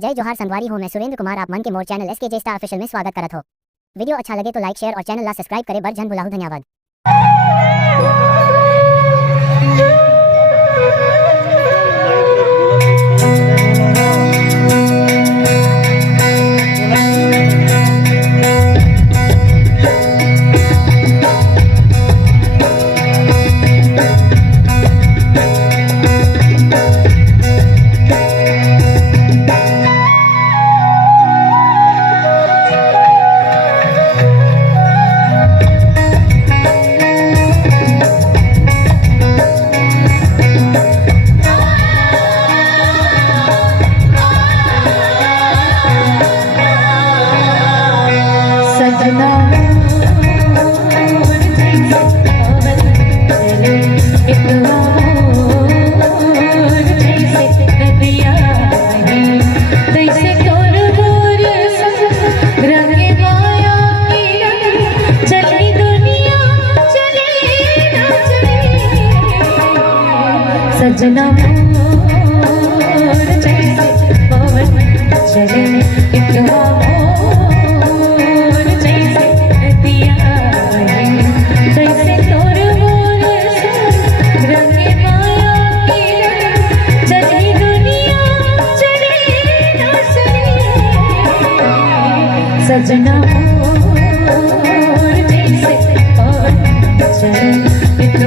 जय जोहार संगवारी हूँ मैं सुरेंद्र कुमार। आप मन के मोर चैनल SKJ स्टार ऑफिशियल में स्वागत करत हो। वीडियो अच्छा लगे तो लाइक शेयर और चैनल ला सब्सक्राइब करे बर जन भुलाहु। धन्यवाद। सजना मोर जैसे पवन चले एक मोर जैसे दिया जैसे तोर मोर रंगे माया की चली दुनिया चले ना चले सजना मोर जैसे पवन चले एक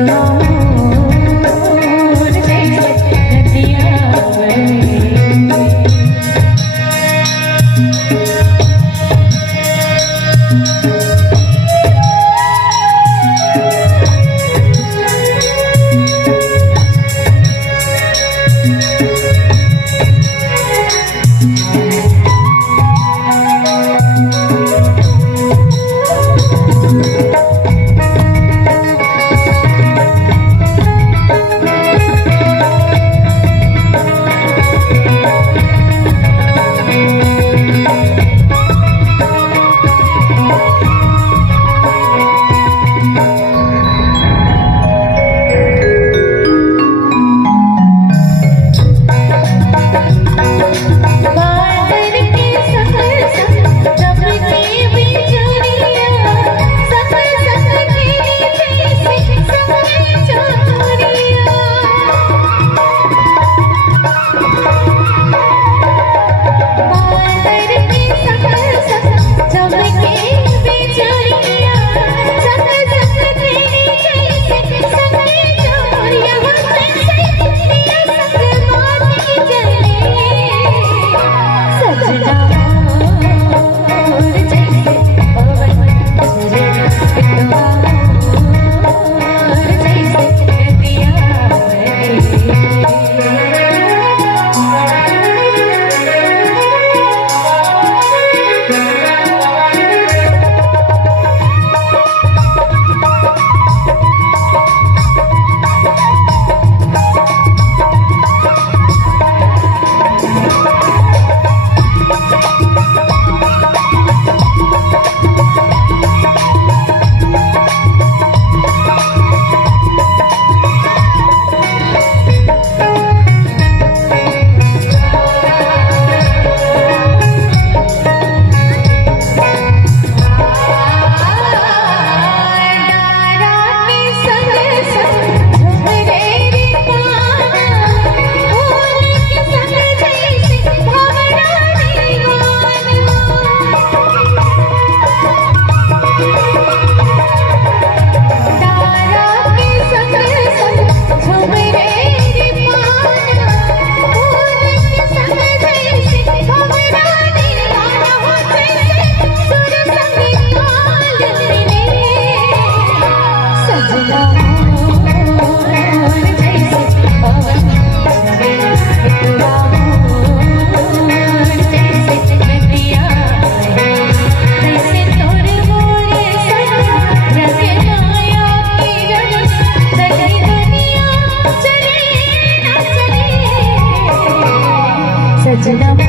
सजना